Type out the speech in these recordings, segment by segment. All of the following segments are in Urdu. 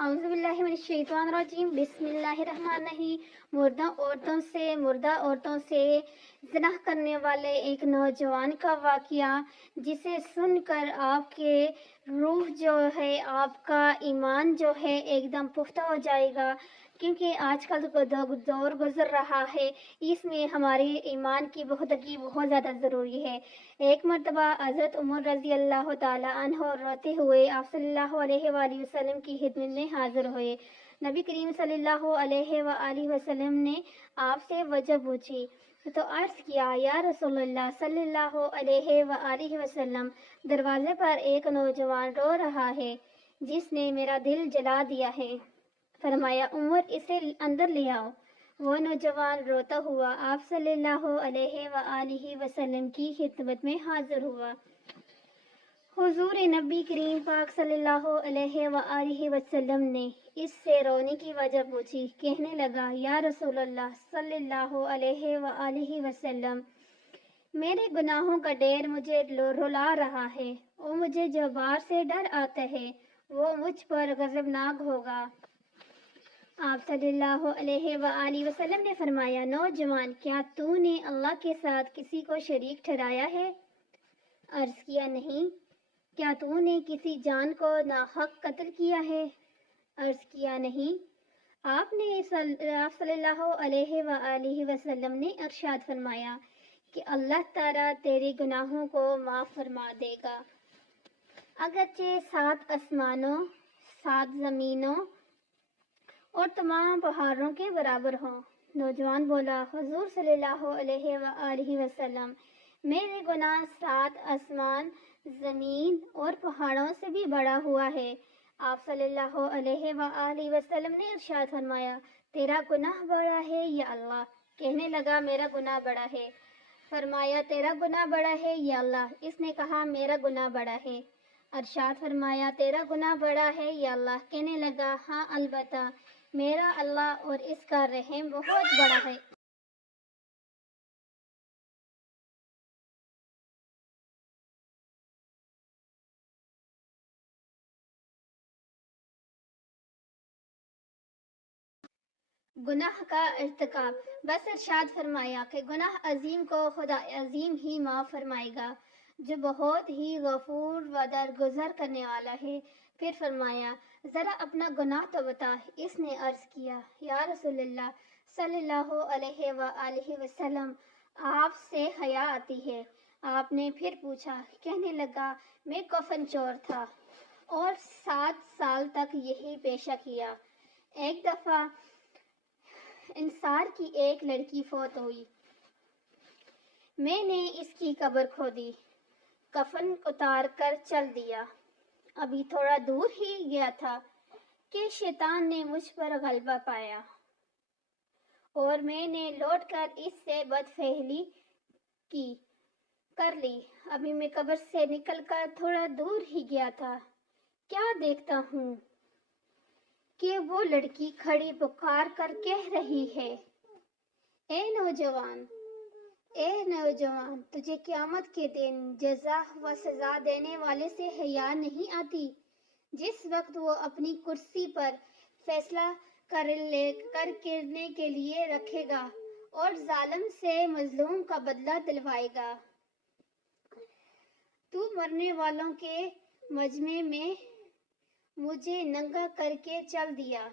اعوذ باللہ من الشیطان الرجیم بسم اللہ الرحمن الرحیم۔ مردہ عورتوں سے زنا کرنے والے ایک نوجوان کا واقعہ، جسے سن کر آپ کے روح جو ہے، آپ کا ایمان جو ہے ایک دم پختہ ہو جائے گا، کیونکہ آج کل دور گزر رہا ہے، اس میں ہمارے ایمان کی پختگی بہت زیادہ ضروری ہے۔ ایک مرتبہ حضرت عمر رضی اللہ تعالیٰ عنہ روتے ہوئے آپ صلی اللہ علیہ وآلہ وسلم کی خدمت میں حاضر ہوئے۔ نبی کریم صلی اللہ علیہ وآلہ وسلم نے آپ سے وجہ پوچھی تو عرض کیا، یا رسول اللہ صلی اللہ علیہ وآلہ وسلم، دروازے پر ایک نوجوان رو رہا ہے جس نے میرا دل جلا دیا ہے۔ فرمایا، عمر، اسے اندر لے آؤ۔ وہ نوجوان روتا ہوا آپ صلی اللہ علیہ وآلہ وسلم کی خدمت میں حاضر ہوا۔ حضور نبی کریم پاک صلی اللہ علیہ وآلہ وسلم نے اس سے رونے کی وجہ پوچھی۔ کہنے لگا، یا رسول اللہ صلی اللہ علیہ وآلہ وسلم، میرے گناہوں کا ڈیر مجھے رلا رہا ہے، اور مجھے جو بار سے ڈر آتا ہے وہ مجھ پر غضبناک ہوگا۔ آپ صلی اللہ علیہ وآلہ وسلم نے فرمایا، نوجوان، کیا تو نے اللہ کے ساتھ کسی کو شریک ٹھہرایا ہے؟ عرض کیا، نہیں۔ کیا تو نے کسی جان کو ناحق قتل کیا ہے؟ عرض کیا، نہیں۔ آپ صلی اللہ علیہ وآلہ وسلم نے ارشاد فرمایا کہ اللہ تعالیٰ تیرے گناہوں کو معاف فرما دے گا، اگرچہ 7 آسمانوں، 7 زمینوں اور تمام پہاڑوں کے برابر ہوں۔ نوجوان بولا، حضور صلی اللہ علیہ وآلہ وسلم، میرے گناہ 7 آسمان، زمین اور پہاڑوں سے بھی بڑا ہوا ہے۔ آپ صلی اللہ علیہ وآلہ وسلم نے ارشاد فرمایا، تیرا گناہ بڑا ہے یا اللہ؟ کہنے لگا، میرا گناہ بڑا ہے۔ فرمایا، تیرا گناہ بڑا ہے یا اللہ؟ اس نے کہا، میرا گناہ بڑا ہے۔ ارشاد فرمایا، تیرا گناہ بڑا ہے یا اللہ؟ کہنے لگا، ہاں البتہ میرا اللہ اور اس کا رحم بہت بڑا ہے۔ گناہ کا ارتکاب، بس ارشاد فرمایا کہ گناہ عظیم کو خدا عظیم ہی معاف فرمائے گا، جو بہت ہی غفور و درگزر کرنے والا ہے۔ پھر فرمایا، ذرا اپنا گناہ تو بتا۔ اس نے عرض کیا، یا رسول اللہ صلی اللہ علیہ وآلہ وسلم، آپ سے حیا آتی ہے۔ آپ نے پھر پوچھا۔ کہنے لگا، میں کفن چور تھا اور 7 سال تک یہی پیشہ کیا۔ ایک دفعہ انصار کی ایک لڑکی فوت ہوئی، میں نے اس کی قبر کھودی، کفن اتار کر چل دیا۔ ابھی تھوڑا دور ہی گیا تھا کہ شیطان نے مجھ پر غلبہ پایا اور میں نے لوٹ کر اس سے بدفعلی کر لی۔ ابھی میں قبر سے نکل کر تھوڑا دور ہی گیا تھا، کیا دیکھتا ہوں کہ وہ لڑکی کھڑی پکار کر کہہ رہی ہے، اے نوجوان، اے نوجوان، تجھے قیامت کے دن جزا و سزا دینے والے سے حیا نہیں آتی؟ جس وقت وہ اپنی کرسی پر فیصلہ کرنے کے لیے رکھے گا اور ظالم سے مظلوم کا بدلہ دلوائے گا۔ تو مرنے والوں کے مجمع میں مجھے ننگا کر کے چل دیا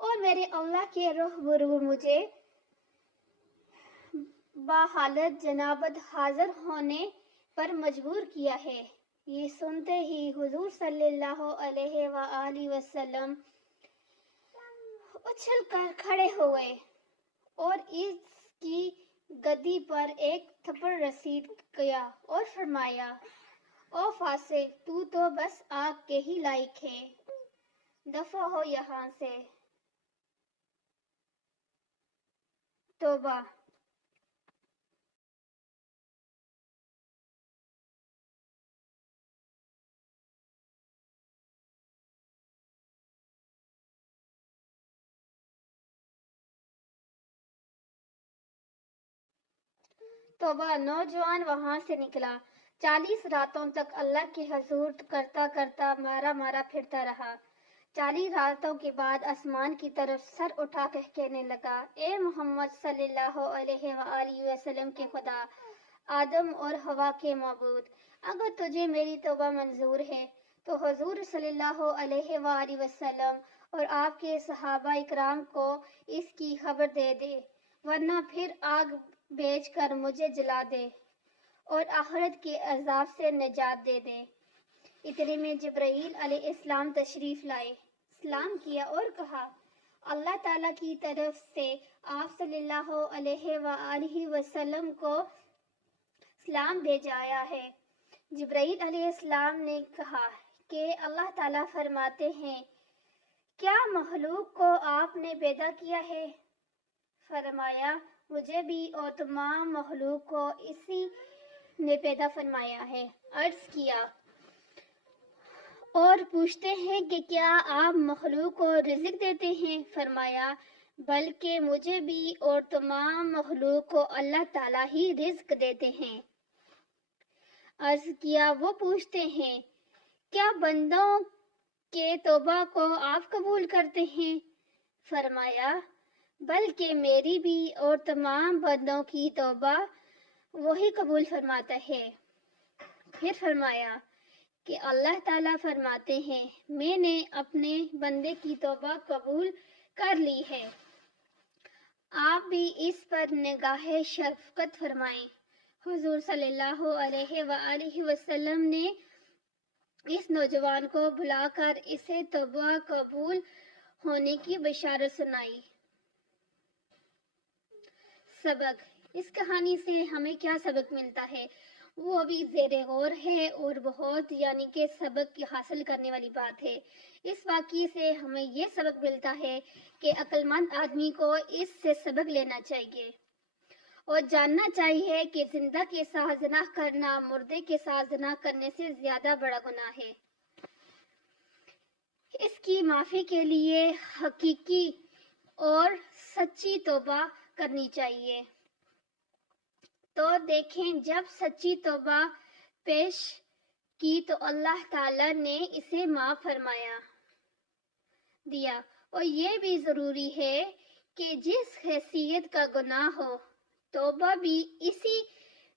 اور میرے اللہ کے روح مجھے بحالت جنابت حاضر ہونے پر مجبور کیا ہے۔ یہ سنتے ہی حضور صلی اللہ علیہ وآلہ وسلم اچھل کر کھڑے ہوئے اور اس کی گدی پر ایک تھپڑ رسید کیا اور فرمایا، او فاسق، تو بس آگ کے ہی لائق ہے، دفع ہو یہاں سے۔ توبہ۔ نوجوان وہاں سے نکلا، 40 راتوں تک اللہ کے حضور کرتا کرتا مارا مارا پھرتا رہا۔ 40 راتوں کے بعد آسمان کی طرف سر اٹھا کر کہنے لگا، اے محمد صلی اللہ علیہ وآلہ وسلم کے خدا، آدم اور حوا کے معبود، اگر تجھے میری توبہ منظور ہے تو حضور صلی اللہ علیہ وآلہ وسلم اور آپ کے صحابہ اکرام کو اس کی خبر دے دے، ورنہ پھر آگ بھیج کر مجھے جلا دے اور آخرت کے عذاب سے نجات دے دے۔ اتنے میں جبرائیل علیہ السلام تشریف لائے، سلام کیا اور کہا، اللہ تعالیٰ کی طرف سے آپ صلی اللہ علیہ وآلہ وسلم کو سلام بھیجایا ہے۔ جبرائیل علیہ السلام نے کہا کہ اللہ تعالیٰ فرماتے ہیں، کیا مخلوق کو آپ نے پیدا کیا ہے؟ فرمایا، مجھے بھی اور تمام مخلوق کو اسی نے پیدا فرمایا ہے۔ عرض کیا، اور پوچھتے ہیں کہ کیا آپ مخلوق کو رزق دیتے ہیں؟ فرمایا، بلکہ مجھے بھی اور تمام مخلوق کو اللہ تعالیٰ ہی رزق دیتے ہیں۔ عرض کیا، وہ پوچھتے ہیں، کیا بندوں کے توبہ کو آپ قبول کرتے ہیں؟ فرمایا، بلکہ میری بھی اور تمام بندوں کی توبہ وہی قبول فرماتا ہے۔ پھر فرمایا کہ اللہ تعالیٰ فرماتے ہیں، میں نے اپنے بندے کی توبہ قبول کر لی ہے، آپ بھی اس پر نگاہ شفقت فرمائیں۔ حضور صلی اللہ علیہ وآلہ وسلم نے اس نوجوان کو بلا کر اسے توبہ قبول ہونے کی بشارت سنائی۔ سبق، اس کہانی سے ہمیں کیا سبق ملتا ہے؟ وہ ابھی زیر غور ہے اور بہت یعنی کہ سبق حاصل کرنے والی بات ہے۔ اس واقعے سے ہمیں یہ سبق ملتا ہے کہ عقل مند آدمی کو اس سے سبق لینا چاہیے اور جاننا چاہیے کہ زندہ کے ساتھ زنا کرنا مردے کے ساتھ زنا کرنے سے زیادہ بڑا گناہ ہے۔ اس کی معافی کے لیے حقیقی اور سچی توبہ کرنی چاہیے۔ تو دیکھیں، جب سچی توبہ پیش کی تو اللہ تعالیٰ نے اسے معاف فرمایا دیا۔ اور یہ بھی ضروری ہے کہ جس حیثیت کا گناہ ہو، توبہ بھی اسی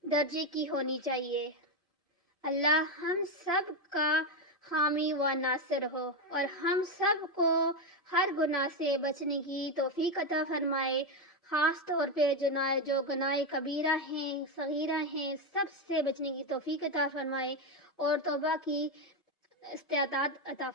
درجے کی ہونی چاہیے۔ اللہ ہم سب کا حامی و ناصر ہو اور ہم سب کو ہر گناہ سے بچنے کی توفیق عطا فرمائے، خاص طور پہ جو گناہ کبیرہ ہیں، صغیرہ ہیں، سب سے بچنے کی توفیق عطا فرمائے اور توبہ کی استعداد عطا فرمائے۔